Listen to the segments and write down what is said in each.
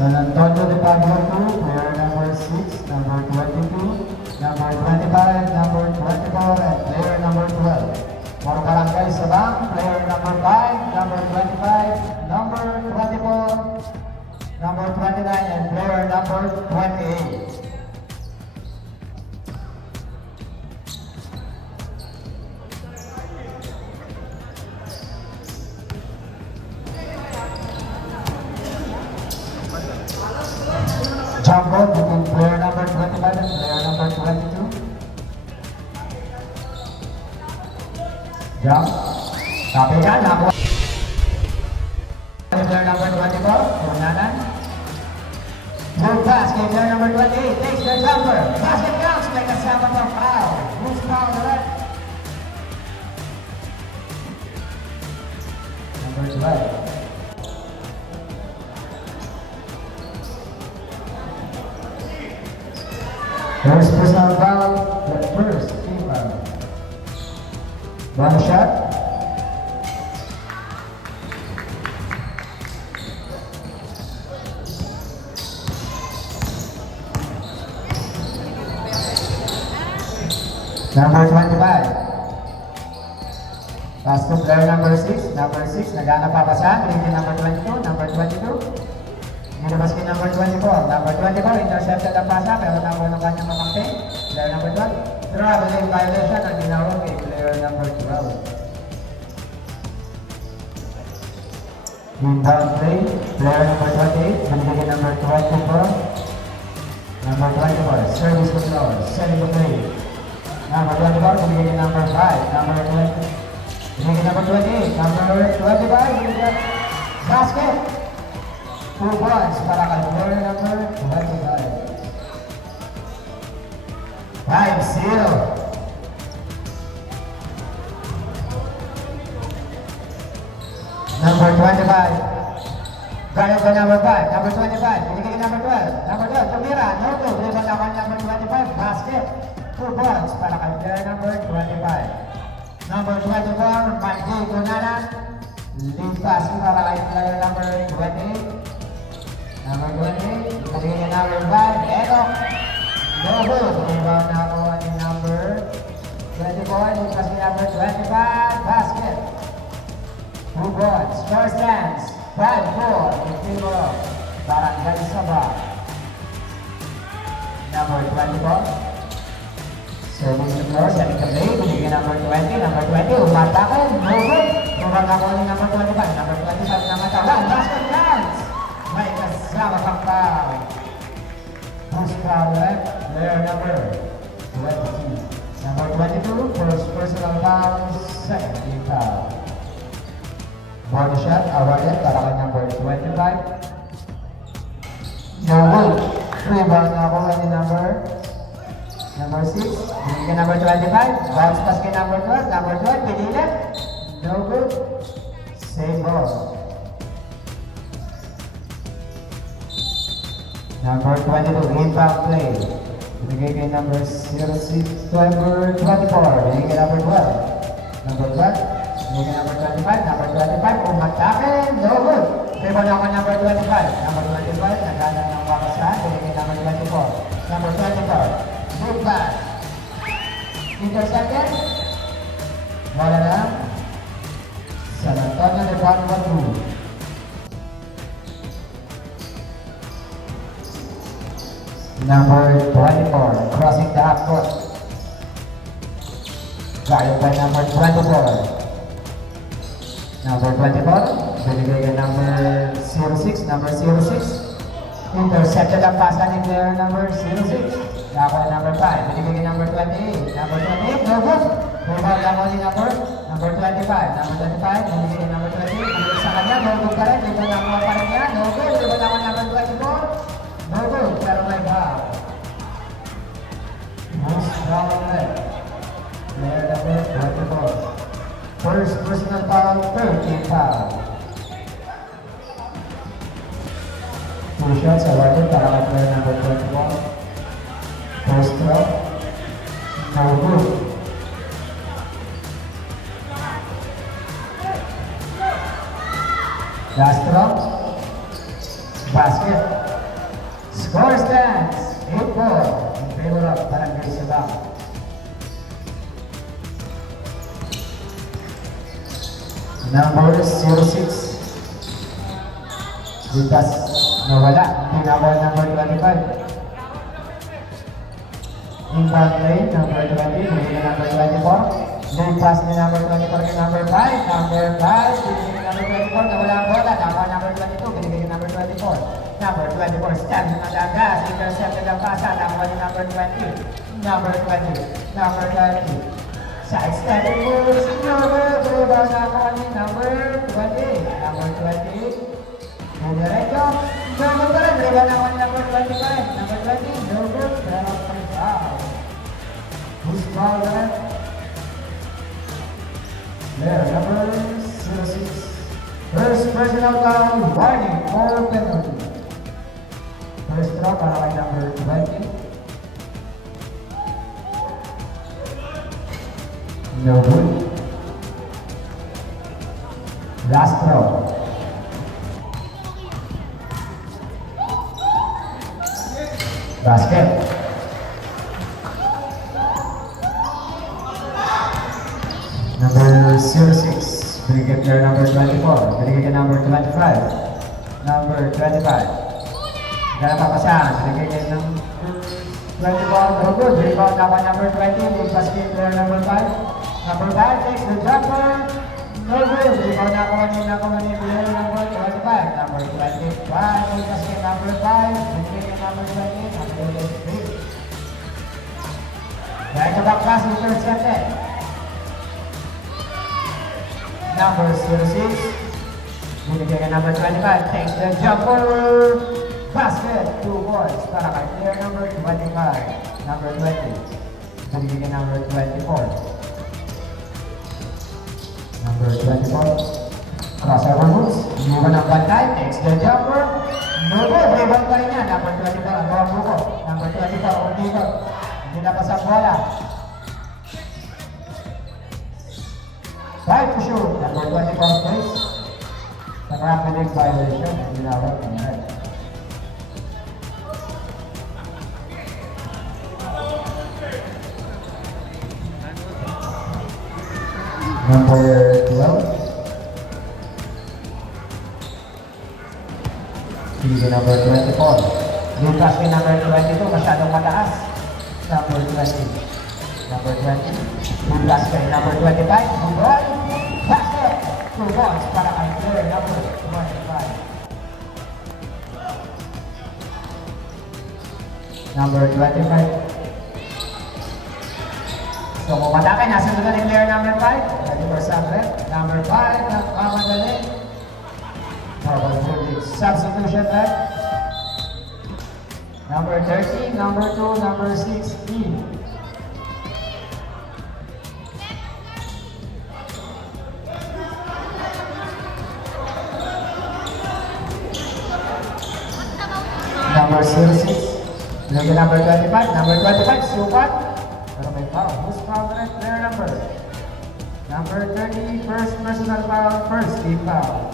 San Antonio de Padua 2, player number 6, number 22, number 25, number 24, and player number 12. For Barangay Sabang, player number 5, number 25, number 24, number 29, and player number 28. Jump ball between player number 25 and player number 22. Jump. Copy ka, nakuha. Player number 24, Hernanan. Move pass, player number 28, takes the jumper. Basket counts, like a 7th foul. Who's foul the left? Number 12. First personal foul, the first team foul. One shot. Number 25. Pass to player number 6. Number 6, nagana pa pasan. Ringin number 22. Number 22. Nilabas kay number 24. Number 24, intercepted ang pasa, pero nakuha ng kanyang makampi. Player number 12. Traveling violation ang ginawa kay player number 12. Inbound play, player number 28, binigay number 24. Number 24, service to floor, setting the play. Number 24, binigay number 5. Number 20, binigay number 28. Number 25, binigay basket. 2 points para kay player number 25. 5-0. Number 25. Gaya ka number 5. Number 25. Binigay number 12. Number 12. Tumira. No good. Rebound naman number 25. Basket. 2 points para kay player number 25. Number 24. Mikey Gunanan. Lead pass para kay player number 28. Number 20, binigay niya number 5, Eto. No good. Rebound na ako ni number 24, lipas ni number 25, basket. 2 points, score stands, 5-4, in favor of Barangay Sabang. Number 24, service to floor, setting the play, binigay number 20, umatakin, no good. Rebound na ako ni number 25, number 25 naman tawan, basket counts. May kasama kang foul. First foul left, player number 22. Number 22, first personal foul, second team foul. Body shot, awarded para kay number 25. No good. Rebound na ako ni number 6. Binigyan number 25. Bounce pass kay number 12. Number 12, pinilit. No good. Same ball. Number 22, inbound play. Binigay kay number 06, number 24. Binigay kay number 12. Number 12, binigay kay number 25. Number 25, umatakin. No good. Rebound ako number 25. Number 25, nagana ng wakasan. Binigay kay number 24. Number 24, move back. Intercepted. Wala na. San Antonio de Padua 2. Number 24, crossing the half court. Guarded by number 24. Number 24, binigay kay number 06, number 06. Intercepted ang pasa ni player number 06. Nakuha number 5, binigay kay number 28. Number 28, no good. Rebound ako ni number 25. Number 25, binigay kay number 28. Binigay sa kanya, no good pa rin. Rebound ako pa rin niya, no good. Rebound ako number 24. No good, pero may foul. Most foul left. Player number 24. First personal foul, 13 foul. 2 shots awarded para kay player number 24. First throw, no good. Last throw, basket. Number 06. Litas nawala. Pinabal number 25. Inbound play, number 20. Binigyan number 24. Late pass ni number 24 kay number 5. Number 5. Binigyan number 24. Nawala ang bola. Nakuha number 22. Binigyan number 24. Number 24. Stand na dagas. Intercepted ang pasa. Nakuha ni number 20. Number 20. Number 20. Side stepping moves. Number 2. Nakuha ni number 20. Number 20. Diretso. Number 20. Nakuha ni number 25. Number 20. No good. Pero foul. Who's foul there? There, number 06. First personal foul, warning or penalty. First draw para kay number 20. No good. Last throw. Basket. Number 06, binigyan player number 24, binigyan number 25, number 25. Dala papasan, binigyan ng 24, no good, rebound naman number 20, basket player number 5. Number 5 takes the jumper, no good, rebound naman ni player number 25. Number 25, basket number 5, binigyan number 20, number 23. Dahil sa back pass, intercepted. Number 06, binigyan number 25, takes the jumper, basket, 2 points para kay player number 25, number 20, binigyan number 24. Number 24, crossover moves, iniwan ang bantay, takes the jumper, no good, rebound pa rin niya, number 24, ang bawang buko, number 24, Ortigo, hindi na pa sa bola. 5 to shoot, number 24 place. Sa rapid violation, ginawag ng red. Number 12. Sige, number 24. Yung pass kay number 22, masyadong mataas. Number 20. Number 20. Yung pass kay number 25. Good. Basket! 2 points para kay player number 25. Number 25. So, kumatake, nasa doon ni player number 5. Ready for sublet. Number 5, nakamadali. Substitution time. Number 13, number 2, number 16. Number 06, lagi number 25, number 25, sukat. Pero may foul. Who's foul na player number? Number 30, first personal foul, first team foul.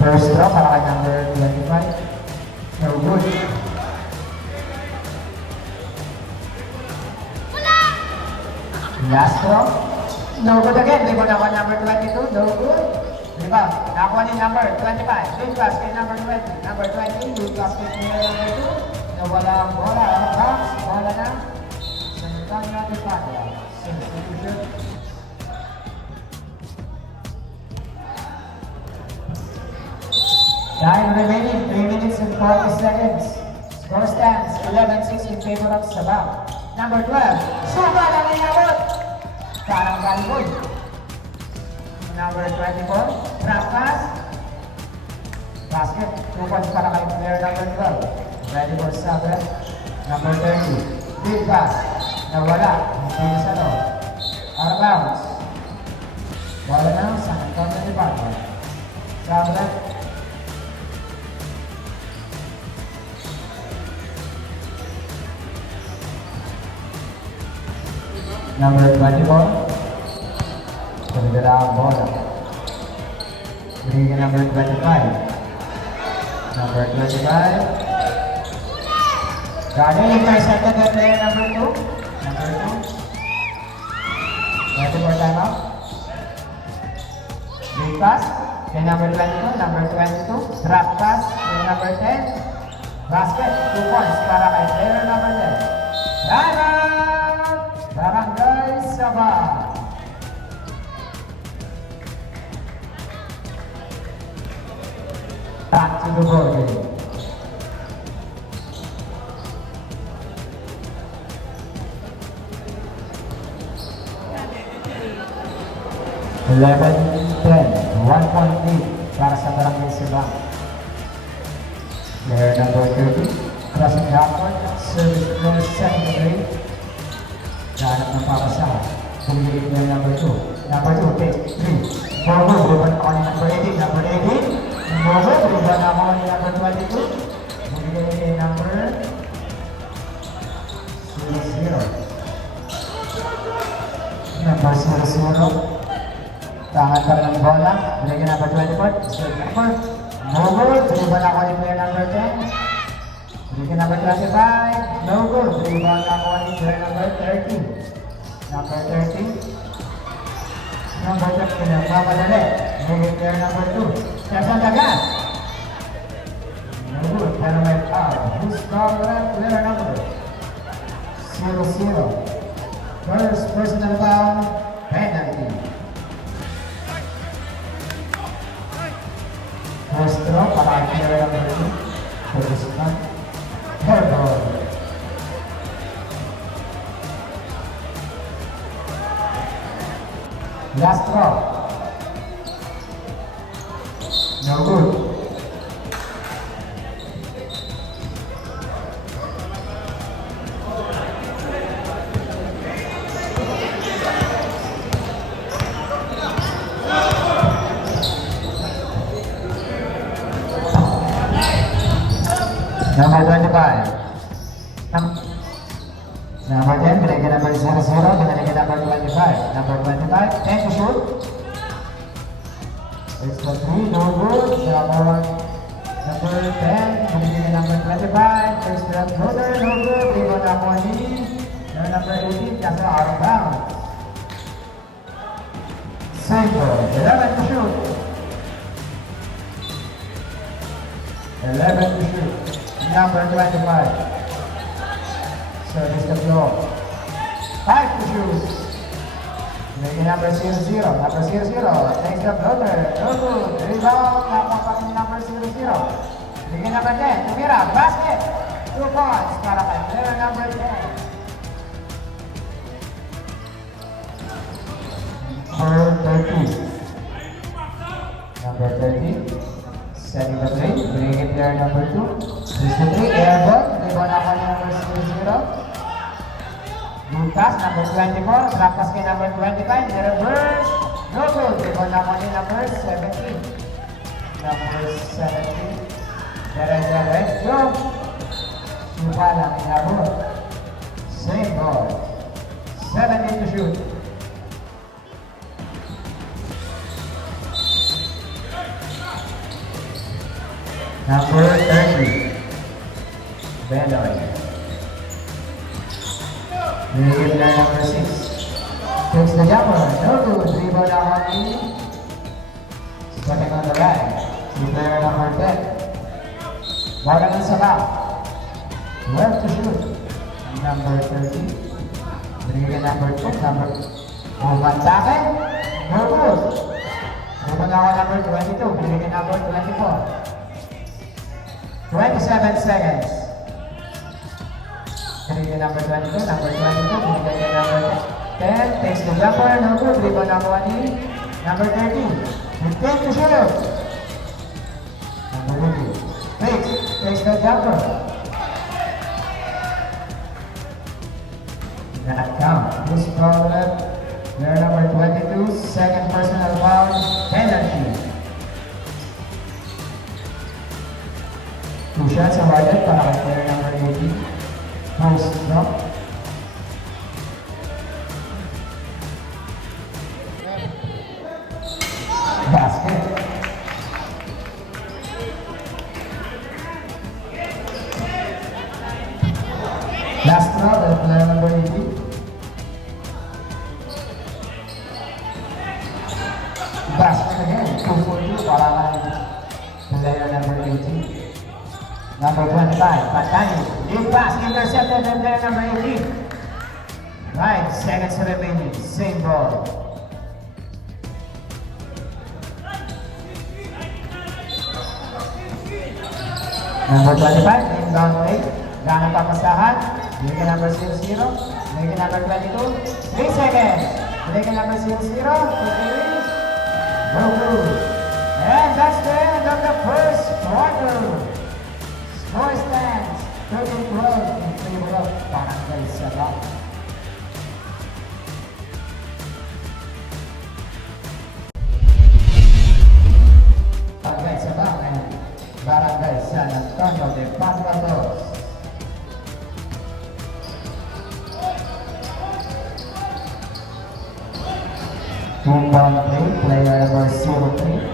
First draw para kay number 25. No good. Last draw. No good again. Di ba nakuha number 22? No good. Di ba? Nakuha ni number 25. Lead basket number 20. Number 20. Lead basket number 2. Nawala ang bola. Ang box. Bola na. Sanitang natin pa. Substitution. Time remaining. 3 minutes and 40 seconds. Score stands 11-6 in favor of Sabah. Number 12. Suga lang inabot. Parang galboy. Number 24, trap pass. Basket, 2 points para kay player number 12. Ready for Sabah. Number 30, big pass. Nawala, hindi na sa loob. Out of bounds. Wala na sa hanggang na department. Sabah. Number 24, pagdala ang bola. Bigyan number 25. Number 25. Galing intercepted by player number 2. number 2. Ready for timeout? Big pass. Kay number 22, number 22. Drop pass. Kay number 10. Basket. 2 points para kay player number 10. Timeout! Barangay Sabah. Back to the ball game. Eleven, 10, 1 point lead para sa Barangay Sabah. Player number 30, crossing backward, service number 73. Ganap ng papasaha. Pumili player number 2. Number 2, take 3. Mogo, ribbon ako ni number 18. Number 18. Mogo, ribbon ako ni number 22. Pumili kay number 00. Number 00. Tangan pa rin ang bola. Binigyan number 24. Straight number. No good. Dribble ako ni player number 10. Binigyan number 25. No good. Dribble ako ni player number 30. Number 30. Number 30. Pinagmamadali. Binigyan player number 2. Steps on the gas. No good. Pero may foul. Who's called player number 00. First personal foul. Penalty. First throw para player number 2. First one. Third ball. Last throw. No good. Number 25. Number 10, binigyan number 00, binigyan number 25. Number 25, 10 to shoot. It's the 3, no good. Number 10, binigyan number 25. First shot, floater, no good. Rebound ako ni number 18, kaso out of bounds. Save ball, 11 to shoot. 11 to shoot. Number 25. Service the floor. 5 to shoot. Maybe number 00. Number 00. Takes the floater. No good. Rebound. Napapakin number 00. Bigyan number 10. Tumira. Basket. 2 points para kay player number 10. Number 30. Number 30. Setting the play. Bringing player number 2. 63, airball. Rebound ako ni number 00. Good pass, number 24. Drop pass kay number 25. Reverse. No good. Rebound ako ni number 17. Number 17. Diretso. Supa lang inabot. Same ball. 17 to shoot. Number 30. Benoy. Bigyan na number 6. Takes the jumper. No good. Rebound ako ni second on the line. Si player number 10. Bola ng Sabah. Left to shoot. Number 30. Bigyan number 2. Number 1 second. No good. Rebound ako number 22. Bigyan number 24. 27 seconds. Binigyan number 22, number 22, binigyan number 10, takes the jumper, no good, rebound ako ni number 13. With 10 to shoot. Number 20, takes the jumper. Not count. This foul left. Player number 22, second personal foul, penalty. 2 shots awarded para kay player number 18. Post drop. Basket. Last throw, player number 18. Number 25, Patani. Lead pass intercepted and player number 18. 5 seconds remaining. Same ball. Number 25, inbound play. Ganang papasahan. Bigyan number 00. Bigyan number 22. 3 seconds. Bigyan number 00. 2 series. No good. And that's the end of the first quarter. Score stands 13-12 in favor of Barangay Sabang. Barangay Sabang and Barangay San Antonio de Pazos. Inbound play, player number 03.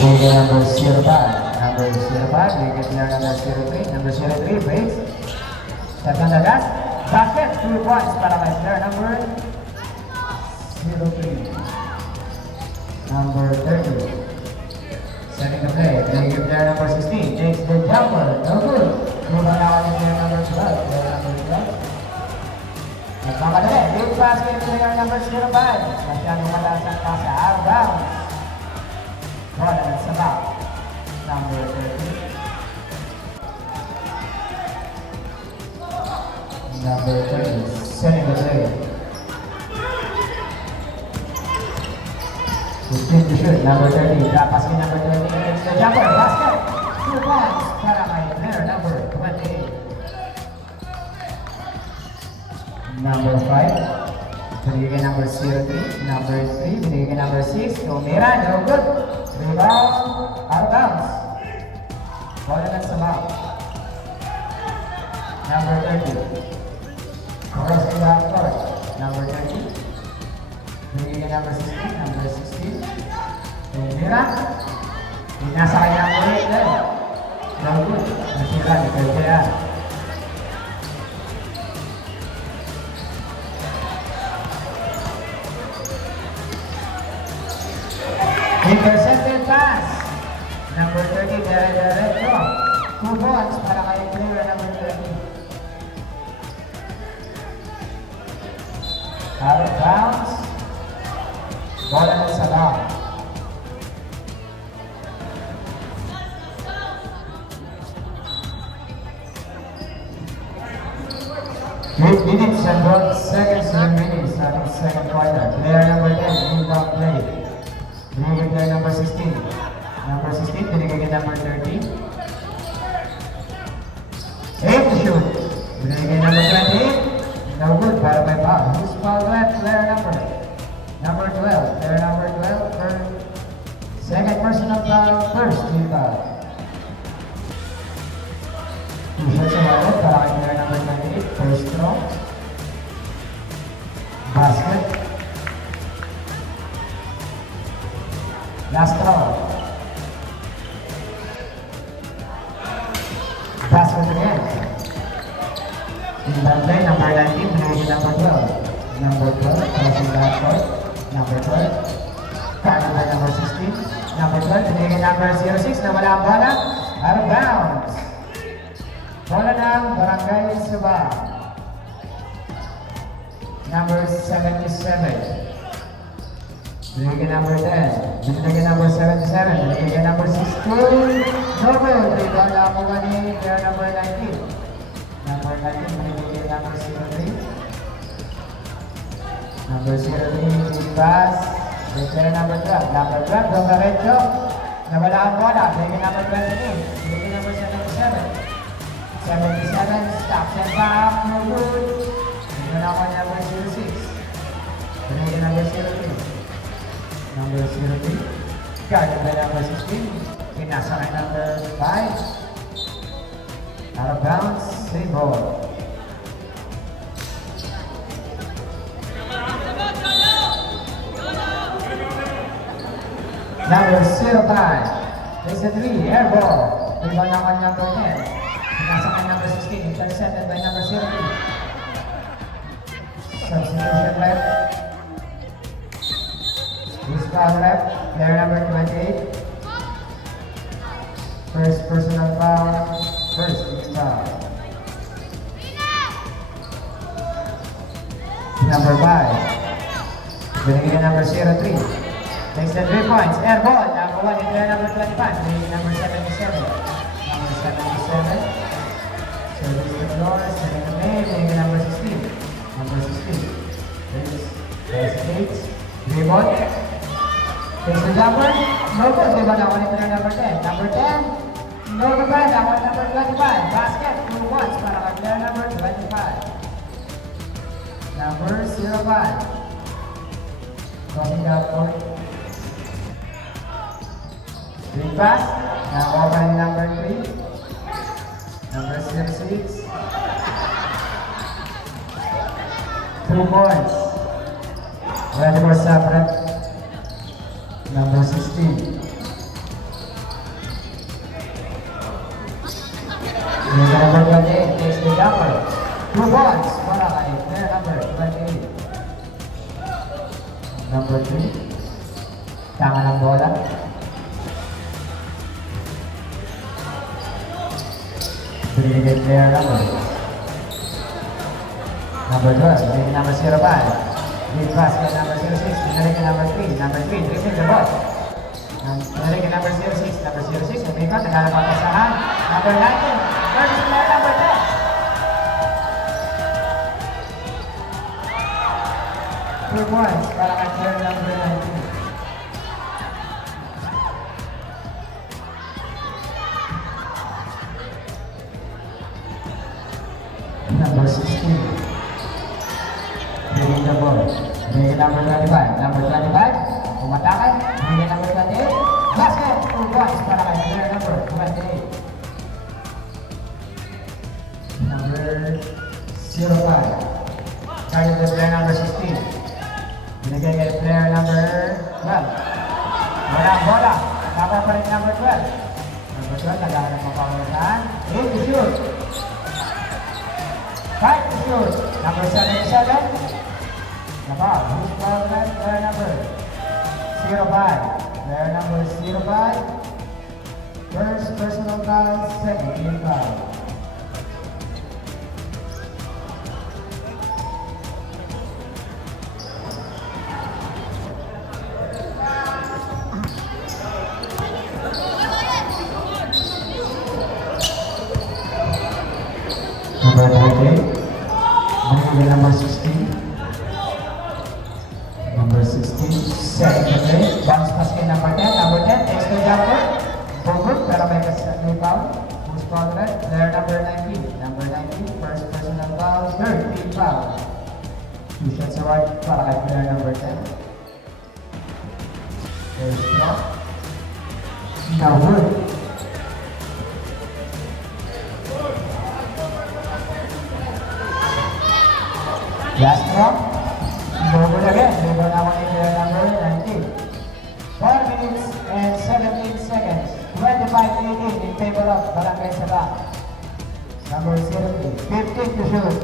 Bigyan number 05. Number 05, bigyan player number 03. Number 03, breaks. Step on the gas. Basket, 2 points para kay player number 03. Number 30. Setting the play, bigyan player number 16. Takes the jumper, no good. Move on out in player number 12. Player number 12. Nagmamadali, big basket player number 05. Masyadong mataas ang pasa, out of bounds. Ball at Sabang, number 30. Number 30, setting the play. 15 to shoot, number 30. Drop pass kay number 20. It's the jumper, basket. 2 points para kay player number 28. Number 5. Binigay number 03, number 3, binigay number 6, tumira, no good. Rebound, out of bounds. Ball at Sabang. Number 30. Crossing down court. Number 30. Binigay number 16, number 16. Tumira. Pinasa kanya ang ulit. No good. Nasira, nagkaya. Intercepted pass. Number 30, dire-diretso. 2 points para kay player number 30. Out of bounds. Bola ng Sabang. 8 minutes and 1 seconds remaining sa ating second quarter. Player number 10, inbound play. Binigay player number 16. Number 16, binigay number 30. 8 to shoot. Binigay number 20. No good para may foul. Who's foul left? Player number 12. Player number 12 for second personal foul, first rebound. 2 shots sa wallet para kay player number 28. First throw. Basket. Last throw. Basket again. Inbound play, number 19, binigay number 12. Number 12, crossing that court. Number 12. Card by number 16. Number 12, binigay number 06 na wala ang bola. Out of bounds. Bola ng Barangay Sabang. Number 77. Binigay number 10. Binigay number 77. Binigay number 16. No good. Rebound na ako ni player number 19. Number 19. Binigay number 03. Number 03. Pass. Player number 12. Number 12. Dogarecho. Nawala ang bola. Binigay number 28. Binigay number 77. 77. Stops and back. No good. Binigay ako number 06. Binigay number 03. Number 03. Guarded by number 16. Pinasa kay number 5. Out of bounds. Same ball. Number 05. There's a 3. Air ball. Rebound ng kanyang number 10. Pinasa kay number 16. Intercepted by number 03. Substitution left. foul rep, player number 28. First personal foul, first team foul. Number 5. Binigyan number 03. Takes the 3 points. Air ball. Number 1 is player number 25. Binigyan number 77. Number 77. Service the floor. Setting the main. Binigyan number 16. Number 16. There's 8. Dribble. Takes the jumper. No good. Dribble na ni player number 10. Number 10. No good. Number 25. Basket. 2 points para kay player number 25. Number 05. Coming down court. Screen pass. Now open number 3. Number 06. 2 points. Ready for separate. Number 16. Number 28 takes the jumper. 2 points. Para kay player number 28. Number 3. Tama ng bola. Binigay player number 12. Binigay number 05. Lead pass kay number 06. Binigay kay number 3. Number 3. Dribbling the ball. Binigay kay number 06. Number 06. Umikot. Naghanap ang pasahan. Number 19. First player number 10. Two points para kay player number 19. Number 16. Bringing the ball. Bringing number 25. Number 25. Umatake. Bringing number 28. Basket. 2 points para kay player number 28. Number 05. Target the player number 16. Binigay kay player number 12. Walang bola. Tapa pa rin number 12. Number 12, naghahanap ng pangalasan. 8 to shoot. 5 to shoot. Number 77. Napa, who's foul red? Player number 05. Player number 05. First personal foul, second team foul. Number 28. Binigay number 16. Number 16. Second play. Bounce pass kay number 10. Number 10 takes the jumper. Good, pero may foul. Who's foul red? Player number 19. Number 19. First personal foul. Third team foul. 2 shots away para kay player number 10. First drop. Now good. Last drop. Go good again. Go now on player number 19. 4 minutes and 17 seconds. 25-18 in favor of Barangay Sabah. Number 03. 15 to shoot.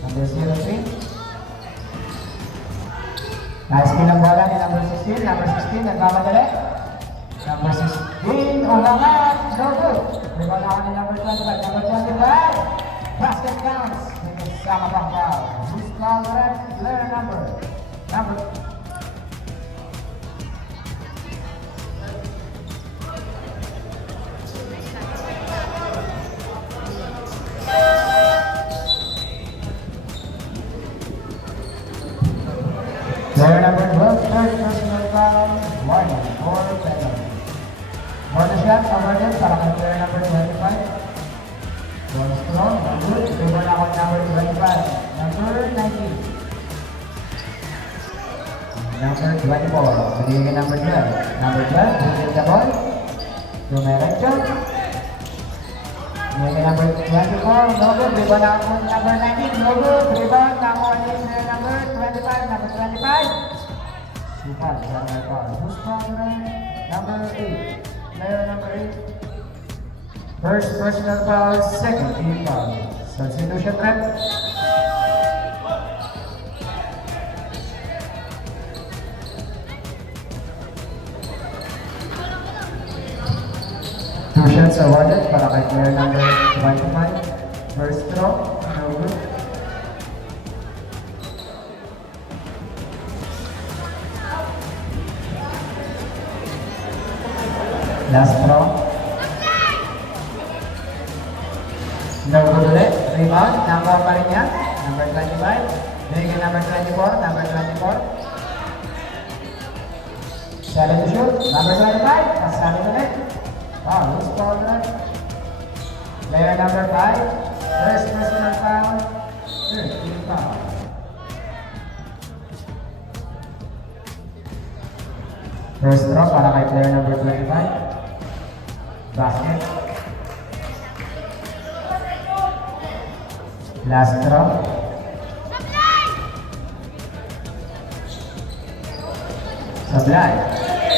Number 03. Nice kill ang bola ni number 16. Number 16 nagmamadali. Number 16. Ulangan. No good. May bola ako ni number 25. Number 25. Basket counts. Sama pang foul. Who's foul red? Player number. Player number 12, third personal foul, warning for penalty. Bonus shot awarded para kay player number 25. One strong, one good. Favor na ako number 25. Number 19. Number 24. Bigay ka number 12. Number 12, bigay the ball. Dumiretso. Bigay ka number 24. No good. Favor na ako number 19. No good. Rebound na ako number 25. Number 25. Super. Who's stronger? Number 8. Player number 8. First personal foul, second team foul. Substitution rep. Two shots awarded para kay player number 25. First throw, no good. Last throw. No good ulit. Rebound. Nakuha pa rin yan. Number 25. Bigyan number 24. Number 24. Seven to shoot. Number 25. Pasabi ulit. Wow, loose ball ulit. Player number 5. First personal foul. Third team foul. First throw para kay player number 25. Basket. Last throw. Sablay.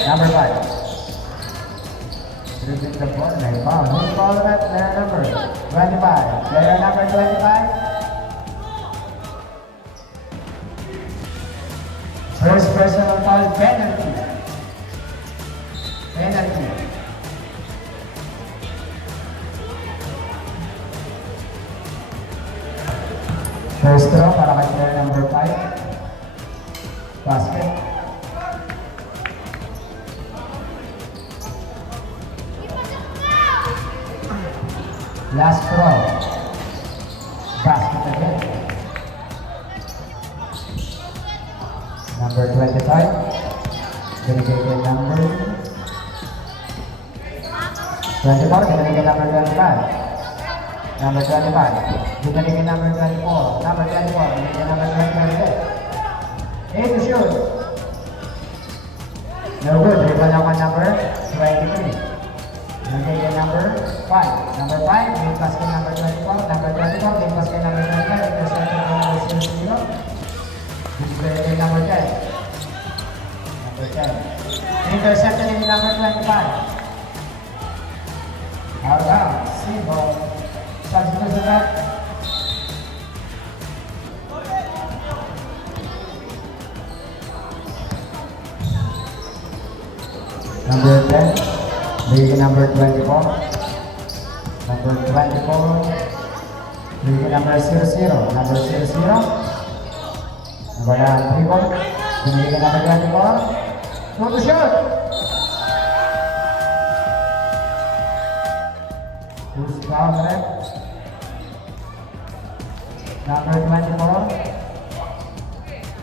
Number 5. Dribbling the ball. May foul. Who's foul at player number 25? Player number 25. First personal foul penalty. Penalty. First throw para kay player number 5. Basket. Last throw. Basket again. Number 25. Dedicated number 24. Dedicated number 25. Number 25. Dedicated number 24. Number 24. Dedicated number 25. 8 to shoot. No good. Rebound ako number 23. Dedicated number 5. Number 5. Game basket number 24. Number 24. Game basket number 25. Intercepted number 0. Dedicated number 10. Number 10. Intercepted in number 25. Out of single. Substitute sa back. Number 10. Bigyan number 24. Number 24. Bigyan number 00. Number 00. Number 3. Bigyan number 24. Photo shot! Who's foul left? Number 24.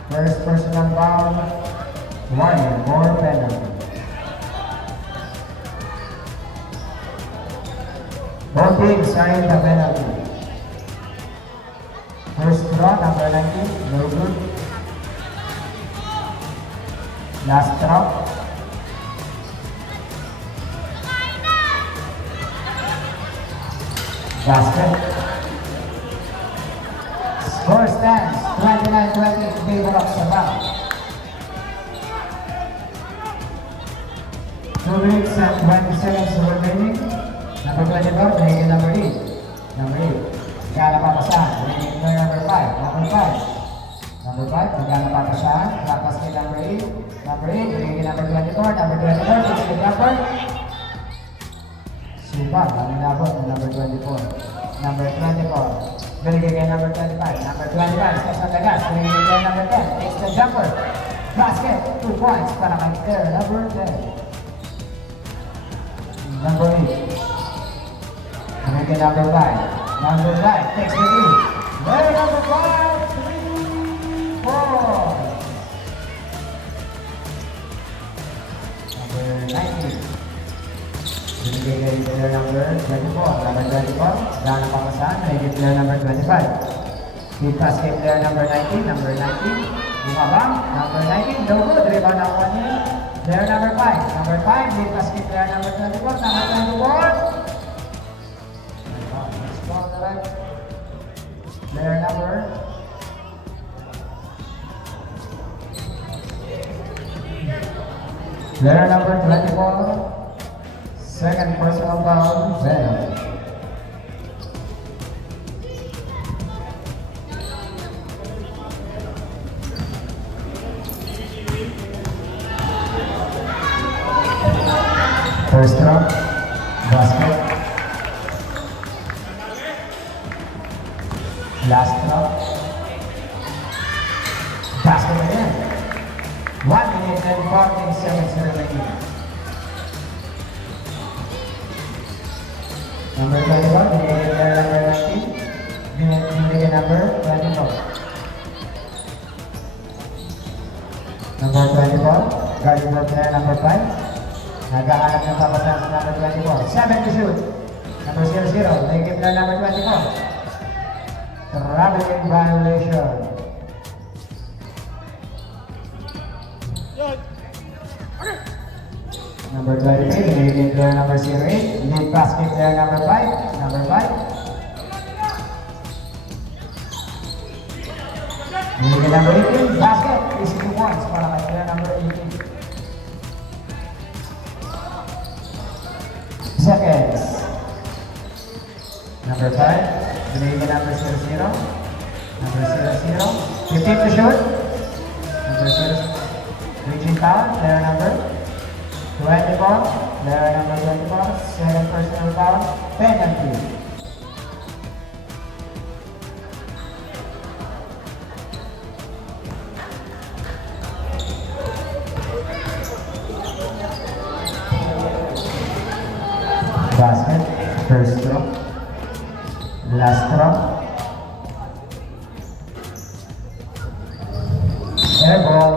First personal foul. Warning, more penalty. Both teams are in the penalty. First throw, number 19, no good. Last throw. Basket. Score stands 29-20 in favor of Sabah. 2 minutes and 20 seconds remaining. Number 24, bigyan number 8. Number 8. Magkala papasahan. Bigyan number 5. Number 5. Number 5, magkala papasahan. Tapos kay number 8. Number 8, bigyan number 24. Number 24, bigyan number. Subat, ang nabot ng number 24. Number 24. Bigyan kay number 25. Number 25, steps on the gas. Bigyan kay number 10. Takes the jumper. Basket, 2 points para kay player number 10. Number 8. Bigyan number 5. Number 5 takes the lead. Player number 5, 3 points. Number 19. Binigay kay player number 24. Number 24. Daan ang pamasahan. Binigay player number 25. Big pass kay player number 19. Number 19. Bumabang. Number 19. No good. Rebound ako niya. Player number 5. Number 5. Big pass kay player number 24. Number 24. Player number. Player number 24. Second personal foul, Venom. First throw, Basket. Last drop. Basket again. 1 minute and 14 seconds remaining. Number 24, binigyan player number 19. Binigyan number 24. Number 24, guarding for player number 5. Nag-aanap ng papasan sa number 24. 7 to shoot. Number 00, binigyan player number 24. Traveling violation. Number 23, binigyan player number 08. Lead basket player number 5. Number 5. Binigyan number 18. Basket is 2 points para kay player number 18. Seconds. Number 5. Binigyan number 00. Number 00. 15 to shoot. Number 0. Reaching foul. Player number 24. Player number 24. 7 personal foul. Penalty. Basket. First throw. Last throw. Air ball.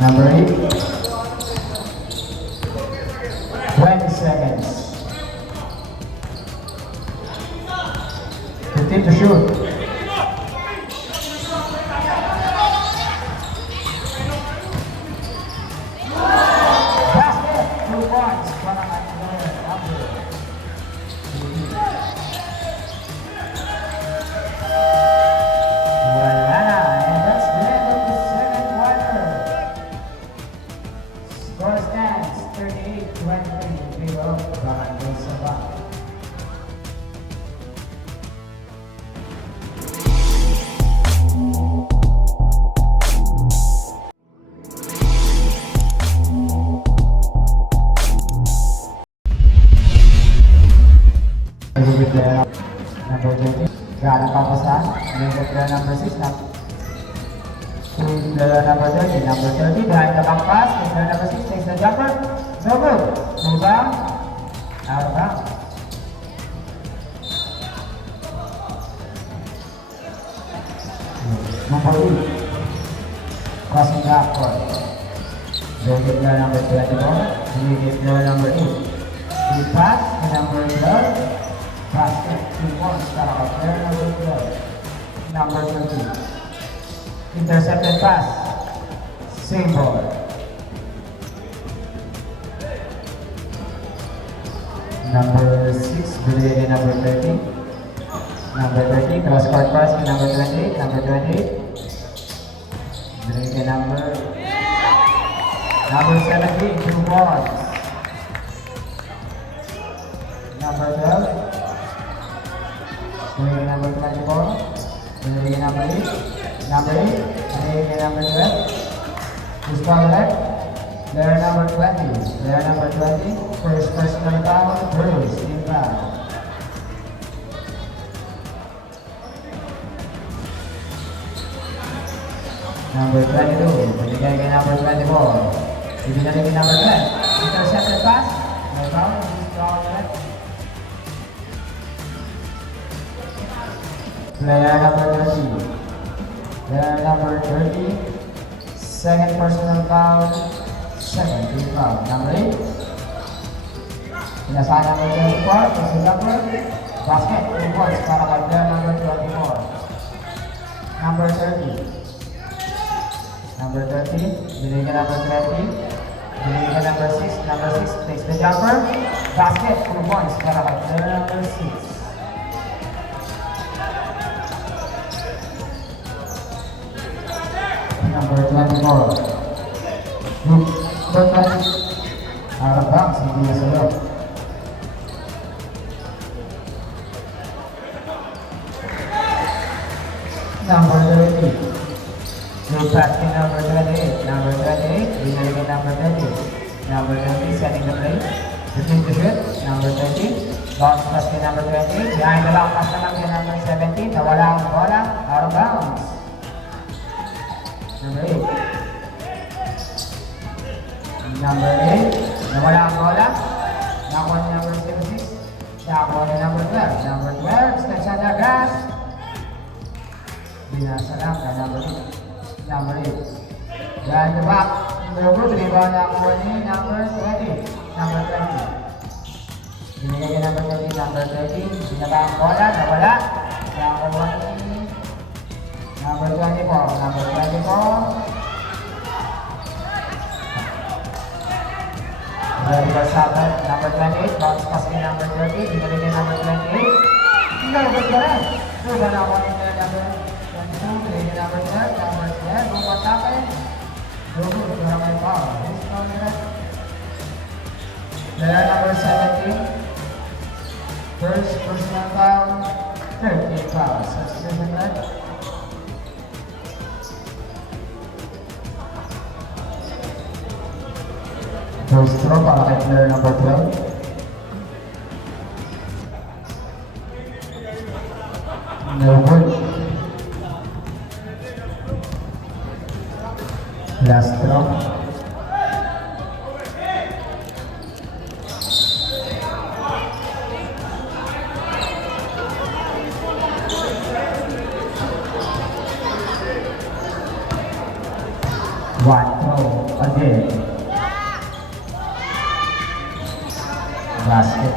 Number 8. 20 seconds. 15 to shoot. Basket. 2 points. Para kay player number 18. Wala na. And that's the end of the second quarter. Score stands 38-23 in favor of Barangay Sabah. Player number 20, Gana Papasan, player number 6, player number 30, behind the back pass, player number 6 takes the jumper, no good, rebound, out of bounds. Number 2, crossing back court, player number 24, player number 8, he pass to number 12, basket, 2 points para kay player number 12. Number 13. Intercepted pass. Same ball. Number 6, binigay kay number 30. Number 30, cross court pass kay number 28. Number 28. Binigay kay number 17, 2 points. Number 12. Binigay number 24. Binigay number 8. Number 8. Binigay number 12. Who's called left? Player number 20. Player number 20. First personal foul. Bruce. In foul. Number 22. Binigay kay number 24. Binigay kay number 12. Intercepted pass. No foul. Who's called left? Player number 30. Player number 30. Second personal foul. Second team foul. Number 8. Pinasahan number 24. Kasi number. Basket. 2 points para kay player number 24. Number 30. Number 30. Binigay ka number 20. Binigay ka number 6. Number 6 takes the jumper. Basket. 2 points para kay player number 6. Number 24. Number 20. Harap bounce, hindi na sa'yo. basket number 28. Number 28, binalikan number 20. Number 20, setting the play. Between the shoot, number 20. Bounce pass kay number 20. Behind the back pass naman kay number 17. Nawala ang bola. Out of bounds. Number 8. Number 8. Nawala ang bola. Nakuha ni number 06. Nakuha ni number 12. Number 12. Stretch on the grass. Binasa lang kay number 8. Number 8. Behind the back. Number 2. Rebound nakuha ni number 20. Number 20. Binigay niya number 20, number 30. Binaba ang bola, nawala. Nakuha ni number 24. Number 24. Ready for Sabbath, number 28. Bounce pass ni number 30. Binigay niya number 28. Number 12. Suba na ako ni number 22. Binigay niya number 12. Number 12. Bukas sa akin. Lugo, ito na may foul. Player number 17. First personal foul, 13 fouls. Substitution net. First throw para kay player number 12. No good. Last throw. One throw again. Basket.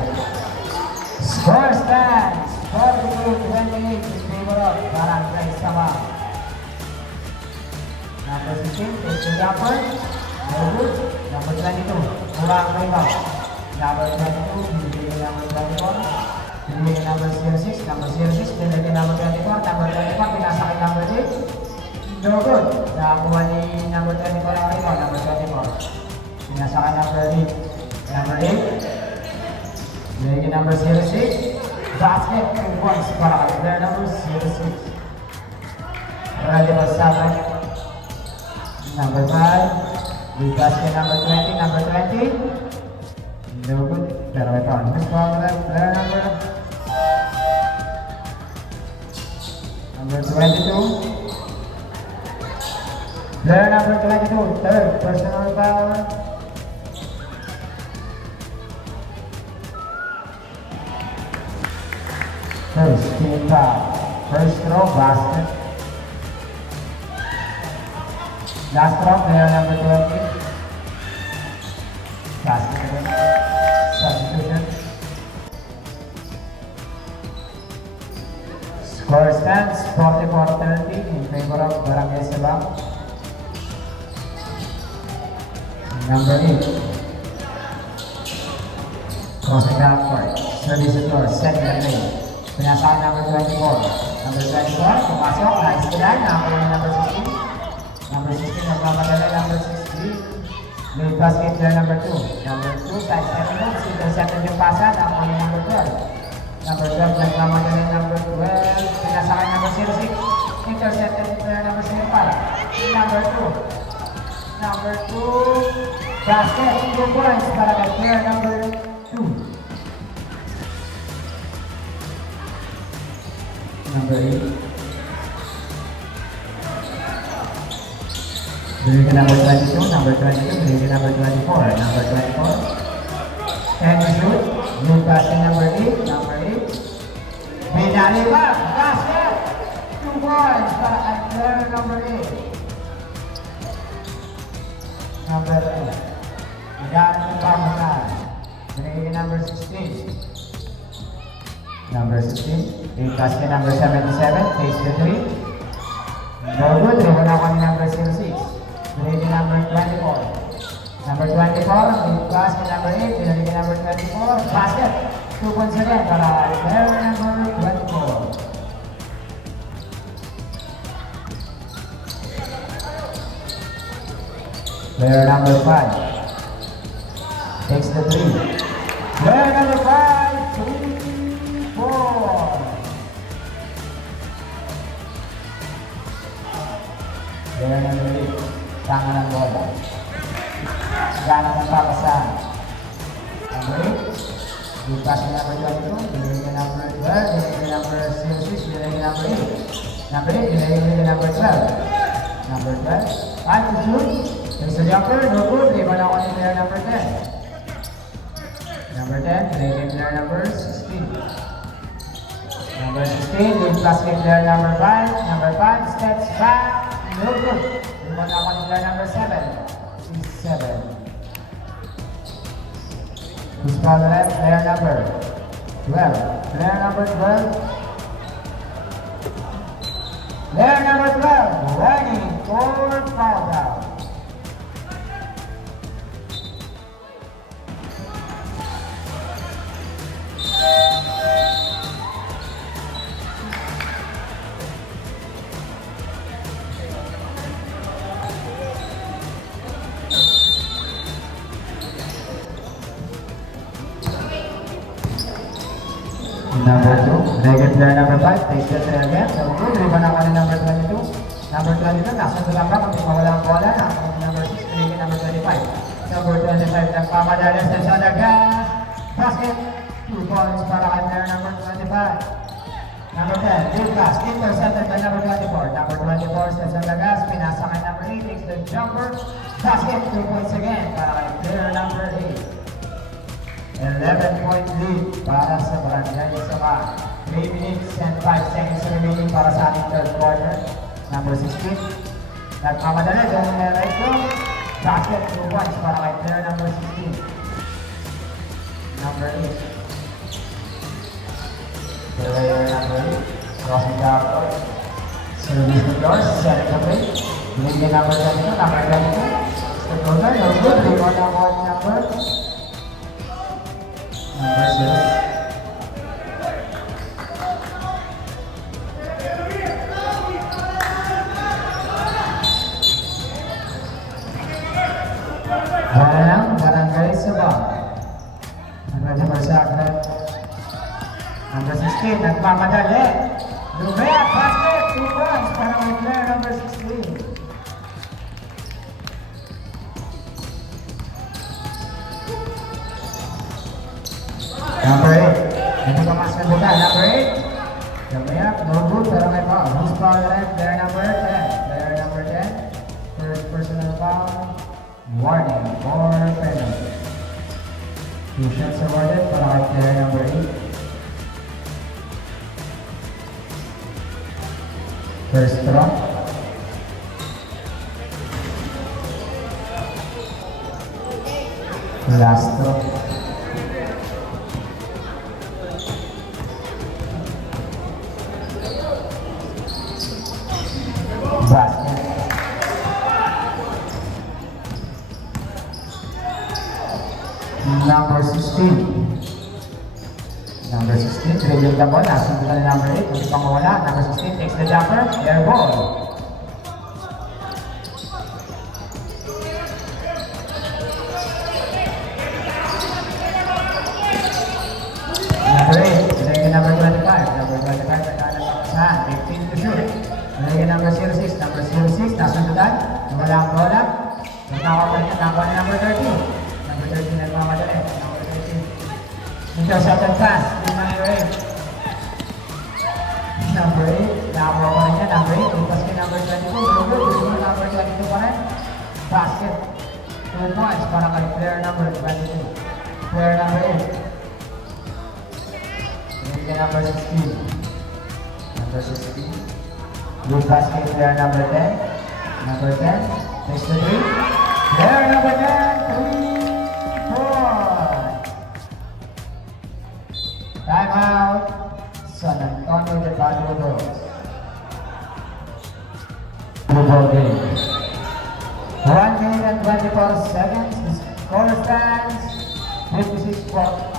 Score stands 42-28 in favor of Barangay Sabah. Number 16, is the jumper. No good. Number 22, kurang rebound. Number 22, binigay number 24. Binigay number 06, number 06, binigay number 24. Number 24, pinasakay number 8. No good. Nakakuha ni number 24 ang rebound, number 24. Pinasakay number 8. Number 8. Binigay number 06. Basket, 2 points para kay player number 06. Ready for Sabbath. Number 5. Big basket number 20. Number 20. No good. Pero ito. Next ball player number 22. Player number 22, third personal foul. First team foul. First throw, basket. Last throw, player number 20. Basket again. Substitution. Score stands 44-30 in favor of Barangay Sabah. Number 8. Crossing the court. Service the floor. Set the lane. Pinasaan number 24. Number 24. Pumasok. Nice to that. Nakakuha ni number 16. Number 16. Nagmamadala number 16. Late basket player number 2. Number 2. Tight 7 moves. Intercepted yung pasa. Nakakuha ni number 12. Number 12. Nagmamadala number 12. Pinasakay number 06. Intercepted player number 05. Number 2. Number 2, basket, 2 points para kay player number 2. Number 8. Binigay number 22, number 22, binigay number 24, number 24. And shoot, new basket number 8, number 8. Binali ba, basket, 2 points para kay player number 8. Number 2. Igan ng pamasahan. Binigay number 16. Number 16. Big basket number 77. Face the 3. No good. Rewala ko ni number 06. Binigay number 24. Number 24. Big basket number 8. Binigay number 24. Basket. 2 points again para player number 24. Player number 5 takes the 3. Player number 5, 3, 4. Player number Good pass kay number 22. Delay kay number 12. Delay kay number 06. Delay kay number 8. Number 8. Delay kay number 12. Number 12. Pass to shoot. There's a jumper. No good. Rebound ako ni player number 10. Number 10. Delay kay player number 16. Number 16. Good pass kay player number 5. Number 5. Steps back. No good. Rebound ako ni player number 7. 7. Who's foul left? Player number 12. Player number 12. Player number 12. Running for foul down. Number 2, negative player number 5, takes the player again. So good, rebound ako ni number 22. Number 22, nasa lang ba kung mawala ang bola. Ako ni number 6, pinigin number 25. Number 25, nagpamadali sa gas. Basket, 2 points para kay player number 25. Number 10, big pass, intercepted by number 24. Number 24, steps on the gas, pinasa kay number 8, takes the jumper. Basket, 2 points again para kay player number 8. 11-point lead para sa Barangay Sama. 3 minutes and 5 seconds remaining para sa ating third quarter. Number 16. Nagmamadali doon na right throw. Basket 2 points para kay player number 16. Number 8. Player number 8. Crossing the court. Service to doors. Set it away. Bigyan number 22. Number 22. Step over. No good. Rebound ang one number. Number 6. Wala lang, Barangay Sabang. Number 7. Number 16, nagmamadali. Lumea, basket, 2 points para kay player number 16. Number 8. Hindi ka mas nabuta. Number 8. Lumea, no good para kay foul. Who's foul left? Player number 10. Player number 10. First personal foul. Warning for penalty. 2 shots awarded para kay player number 8. First throw. Last throw. Basket. Number 16. Number 16, dribbling the ball. Nasunod na number 8. Hindi pang mawala. Number 16 takes the jumper. Air ball. Number 8, dribbling number 25. Number 25, nagkanan ng kasahan. 15 to shoot. Dribbling number 06. Number 06, nasunod. Wala ang bola. Nakakuha ni number 13. Number 13 nagmamadali. Number 13. Intercepted pass. Number 8. Number 8. Nakakuha ko niya. Number 8. Ipas kay number 22. Number 22 pa rin. Basket. 2 points para kay player number 22. Player number 8. Kay number 16. Number 16. Good pass kay player number 10. Number 10. Next to 3. Player number 10. 3 points. Time out. San Antonio de Padua Dogs. Football game. 1 minute and 24 seconds. The score stands 56-45.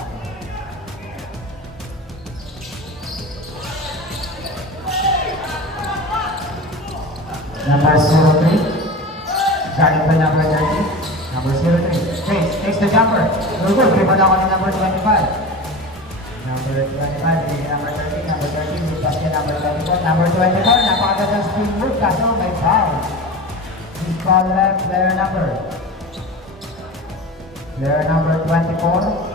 Number 03. Starting by number 30. Number 03. Takes the jumper. Good. Rebound ako ni number 25. Number 25, bigyan number 13, number 13, bukas niya number 24, number 24, napakagandang spring move, kaso may foul. He's foul left, player number 24.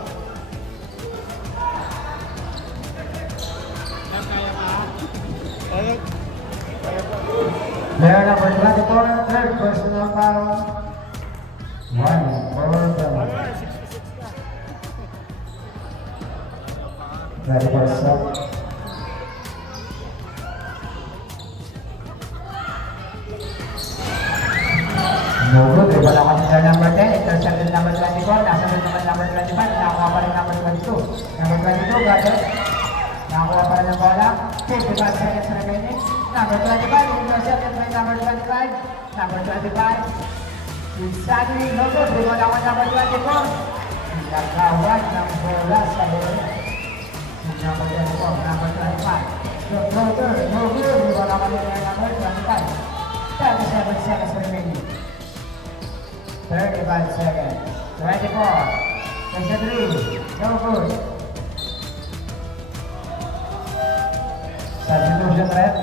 Ready for stop. No good. Dribble ako ng player number 10. Intercepted number 24. Nasunod naman number 25. Nakakuha pa rin number 22. Number 22, got it. Nakakuha pa rin ng bola. 55 seconds remaining. Number 25, intercepted by number 25. Number 25. Sadly, no good. Dribble ako number 24. Nagkawag ng bola sa bola. Number 24, number 25. No good. No good. Dribble ako ng number 25. 37 seconds remaining. 35 seconds. 24. 23. No good. Substitution red.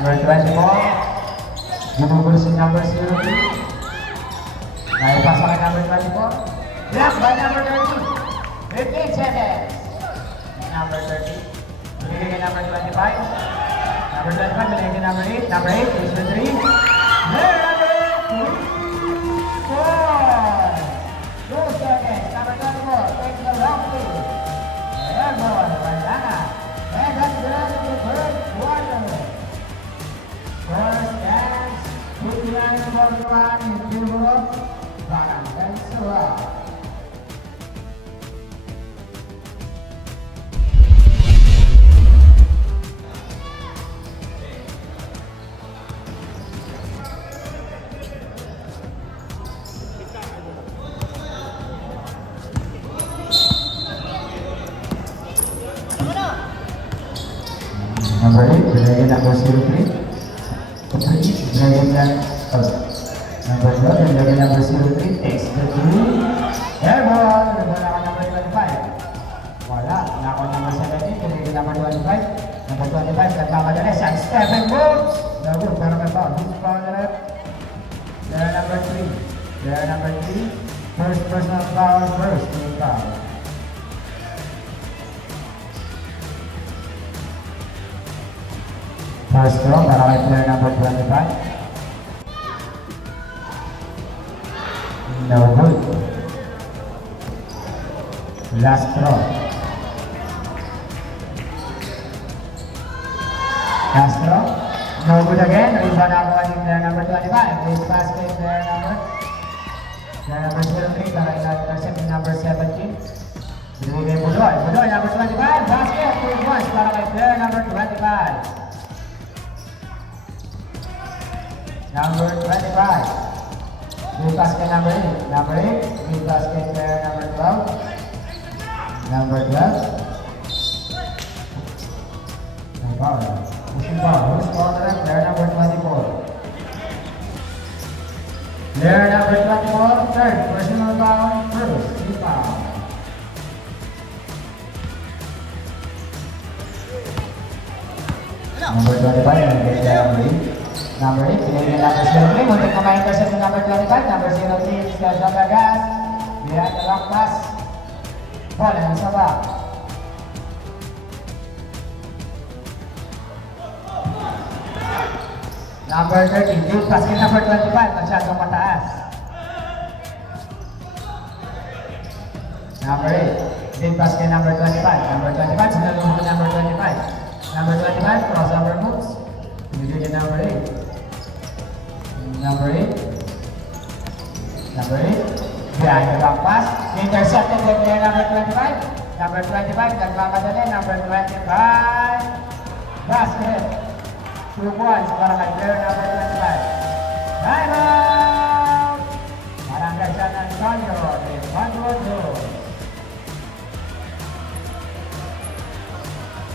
Number 24. Ginugol si number 03. Naipasa kay number 24. Blocked by number 30. 15 seconds. Number 30. Binigay kay number 25. Number 25, binigay kay number 8. Number 8, is the 3. There, number 8. 4. 2 seconds. Number 24, takes the long lead. There, boy. Wala na. And that's the end of the third quarter. First dance. 59-41 in Europe. Barangay Surah. Number 8, binigay number 03. Binigay number 12, binigay number 03. Takes the 2. Airball! Wala ka number 25. Wala. Nako number 17, binigay number 25. Number 25, nagmamadali. Side step and moves. No good, pero may foul. Who's foul na rin? Player number 3. Player number 3. First personal foul, first team foul. First throw para kay player number 25. No good. Last throw. Last throw. No good again. Rebound ako kay player number 25. Please pass kay player number 03 para intercept number 17. Binigay Budoy. Budoy number 25. Basket. 2 points para kay player number 25. Number 25. Big basket number 8. Number 8. Big basket player number 12. Number 12. No foul. Pushing foul. Who's foul na rin? Player number 24. Player number 24. Third. Personal foul. First. Team foul. Number 25. Number 8. Number 8, pinigyan number 03. Muntik na ma-intercept ng number 25. Number 03 is Sergio Gagas. Behind the long pass. Ball and sa back. Number 13, deep pass kay number 25. Masyadong mataas. Number 8, deep pass kay number 25. Number 25, sinalong ko number 25. Number 25, crossover moves. Pinigyan number 8. Number 8. Number 8. Behind the back pass. Intercepted by player number 25. Number 25. Nagmamadali. Number 25. Basket. 2 points para kay player number 25. Time out! Barangay San Antonio. De Panduoso.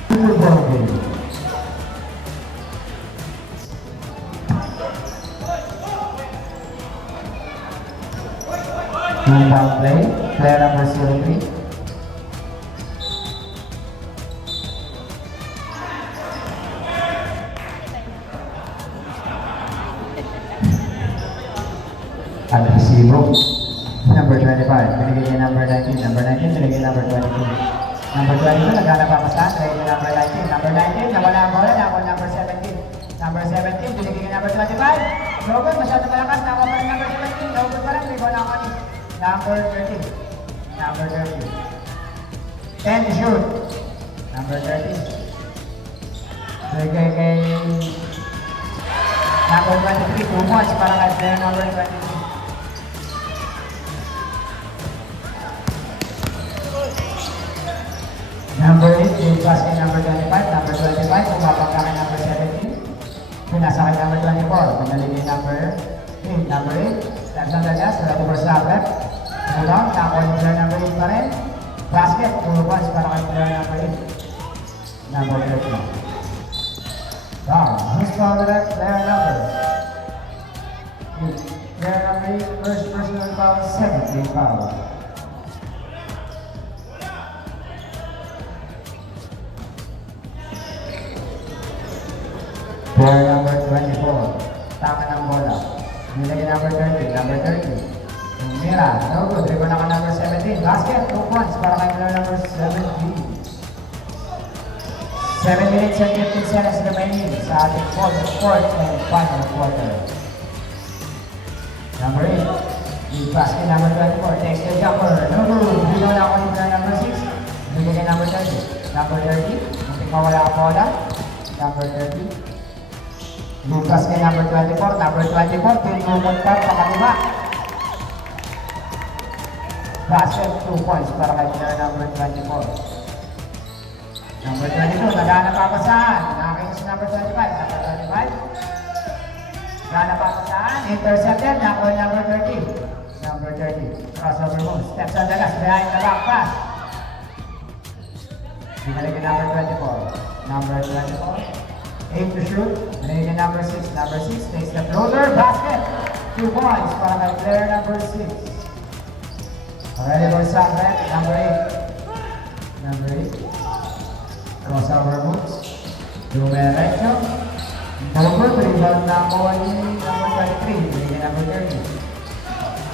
Football game. Inbound play, player number 03. Agresivo. Number 25, binigay niya number 19. Number 19, binigay number 22. Number 22, naghanap pa pasan, binigay niya number 19. Number 19, 25. No good, masyado malakas. Nakuha pa rin number 17. No good pa rin. Rebound na ako ni number 30. Number 30. 10 to shoot. Number 30. Bigay kay number 23. 2 points para kay player number 23. Number 8, yung pass kay number 25. Number 25, kumapang ka kay number 17. Pinasa kay number 24. Pinali kay number 8. Number 8, steps on the gas, ready for shot left. Hold on, nakuha yung player number 8 pa rin. Basket, 2 points para kay player number 8. Number 13. Wow, who's fouled that player number? Player number 8, first personal foul, 17 foul. Player number 24, tama ng bola. Nilagay number 30, number 30. Mira, no good. Rebound ako number 17. Basket, 2 points para kay player number 17. 7 minutes and 15 seconds remaining sa ating fourth and final quarter. Number 8, the basket number 24. Takes the jumper, no good. Rebound ako ni player number 6. Nilagay number 30. Number 30, muntik mawala ang bola. Number 30. Lucas kay number 24, number 24, pinumot pa kaliwa. Basket, 2 points para kay player number 24. Number 22, naghanap pa saan? Nakakinis number 25, number 25. Naghanap pa saan? Intercepted, nakuha number 30. Number 30, crossover move, steps on the gas, behind the back pass. Binalik number 24. Number 24. 8 to shoot. Binigyan number 6. Number 6 takes the floater. Basket. 2 points para kay player number 6. Already for Samet. Number 8. Number 8. Crossover moves. Dumerecho. Number 3. Rebound na ako ni number 23. Binigyan number 30.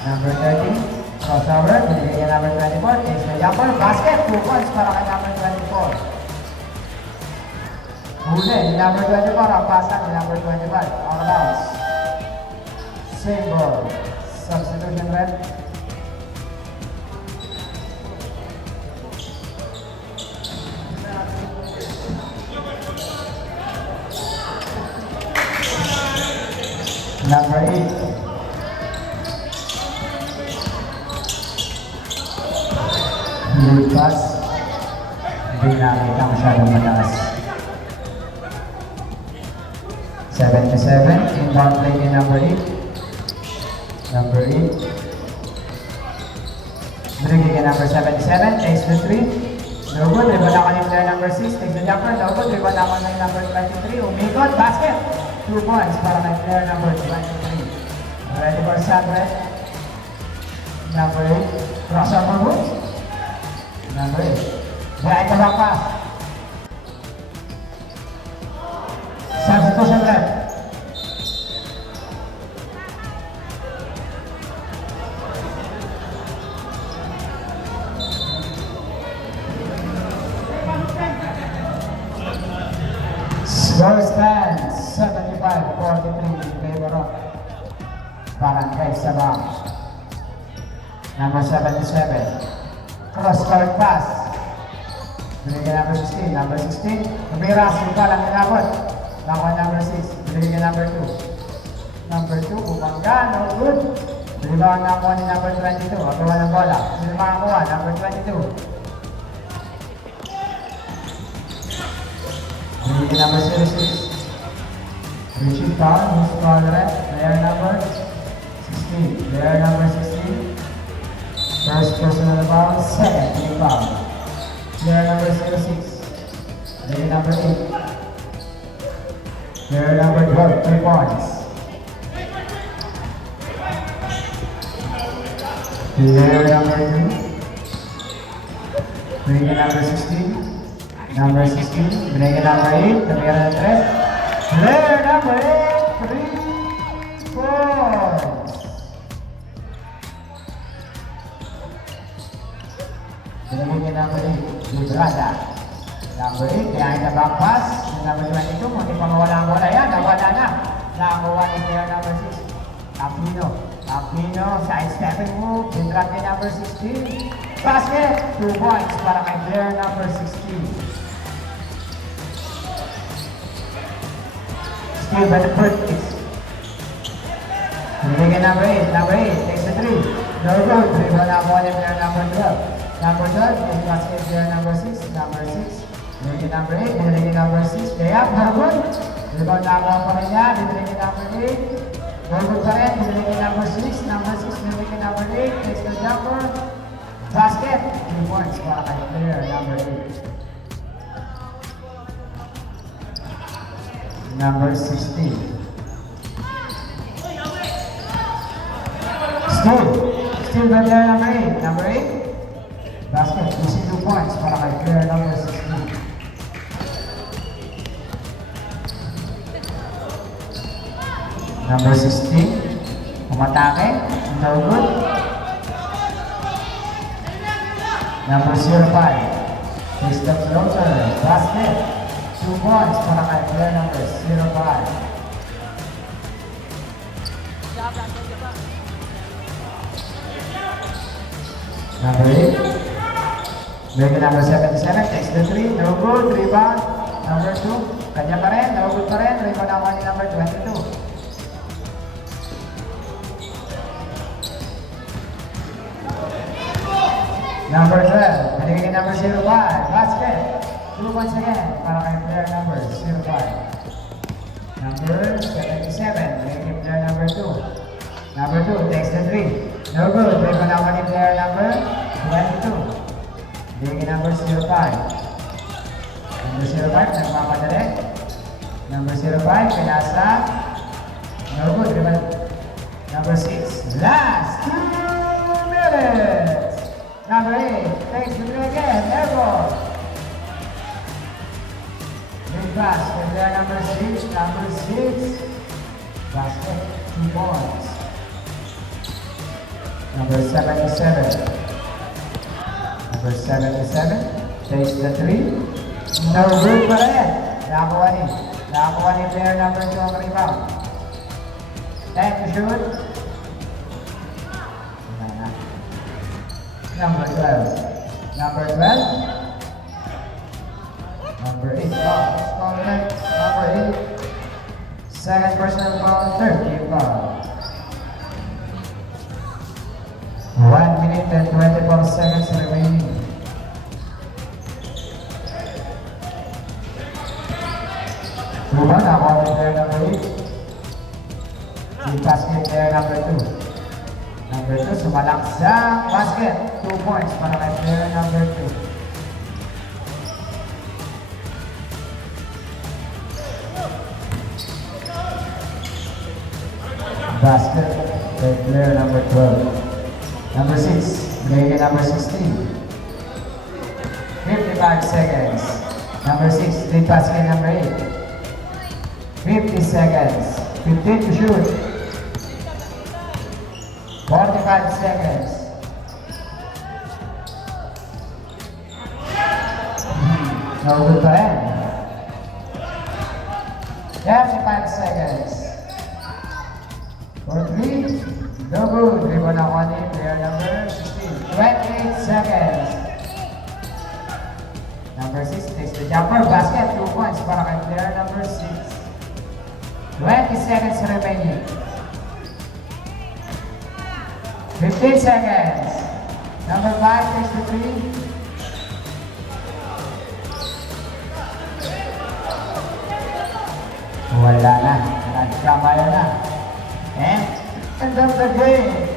Number 30. Crossover. Binigyan number 24. Takes the jumper. Basket. 2 points para kay number 24. Huli, number 24, ang pasan ni number 25, out of bounds. Same ball. Substitution red. Number 8. Good pass. Hindi nakita masyadong mataas. 7 to 7, inbound play ni number 8. Number 8. Bringing in number 77, takes the 3. No good, rebound ako ni player number 6, takes the jumper. No good, rebound ako ni number 23. Umikot, basket. 2 points para kay player number 23. Ready for shot, red. Number 8, crossover moves. Number 8. Behind the back pass. Substitution red. Score stands 75-43 in favor of Barangay Sabang. Number 77. Cross-court pass. Binigyan number 16. Number 16. Tumira, suka lang inabot. Nakuha number 6. Binigyan number 2. Number 2, bumangga. No good. Rebound nakuha ni number 22. Agawa ng bola. Sino makakuha? Number 22. Binigyan number 06. Richie Paul, who's called ref. Player number 16. Player number 16. First personal foul. Second team foul. Player number 06. Player number 8. Player number 12, 3 points. Player number 2. Player number 16. Number 16. Player number 8. Tumira ng 3. Player number 8, 3 points. Binigyan number 8, Librada. Number 8, behind the back pass. Number 22, munti pa mawala ang bola yan. Nawala na. Nakakuha ni player number 6. Aquino, side-stepping move. Tinrap kay number 16. Basket, 2 points para kay player number 16. Steve by the first kiss. Bigyan number 8. Number 8 takes the 3. No good. Dribble na po ni player number 12. Number 12, yung basket player number 6. Number 6. Bigyan number 8. Bigyan number 6. Layup, no good. Dribble na po pa rin niya. Bigyan number 8. No good pa rin. Bigyan number 6. Number 6. Bigyan number 8. Takes the jumper. Basket. 3 points para kay player number 8. Number 16. Still by player number 8. Number 8. Basket. 2 points para kay player number 16. Number 16. Umatake. No good. Number 05. Takes the floater. Basket. 2 points para kay player number 05. Number 8. Bigyan number 77. Takes the 3. No good. Rebound. Number 2. Kanya pa rin. No good pa rin. Rebound ako ni number 22. Number 12. Binigay number 05. Basket. 2 points again para kay player number 05. Number 77. Binigay player number 2. Number 2 takes the 3. No good. Rebound ako ni player number 22. Binigay number 05. Number 05. Nagmamadali. Number 05. Pinasa. No good. Rebound. Number 6. Last 2 minutes. Number 8, takes the 3 again, airborne. Big pass for player number 6, basket, 2 points. Number 77, takes the 3, no good pa rin. Nakakuha ni player number 2 ang rebound. 10 to shoot. Number 12. Number 12. Number 8. Number 8. Second personal foul, third team foul. 1 minute and 24 seconds remaining. Ruban, ako ang player number 8. Si basket player number 2. Number 2, sumalak sa basket. 2 points para kay player number 2. Basket kay player number 12. Number 6, binigay kay number 16. 55 seconds. Number 6, lead pass kay number 8. 50 seconds. 15 to shoot. 45 seconds. No good pa rin. 35 seconds. For 3. No good. Rebound ako ni player number 16. 28 seconds. Number 6 takes the jumper. Basket. 2 points para kay player number 6. 20 seconds remaining. 15 seconds. Number 5 takes the 3. Wala na. Nagkamaya na. And end of the game.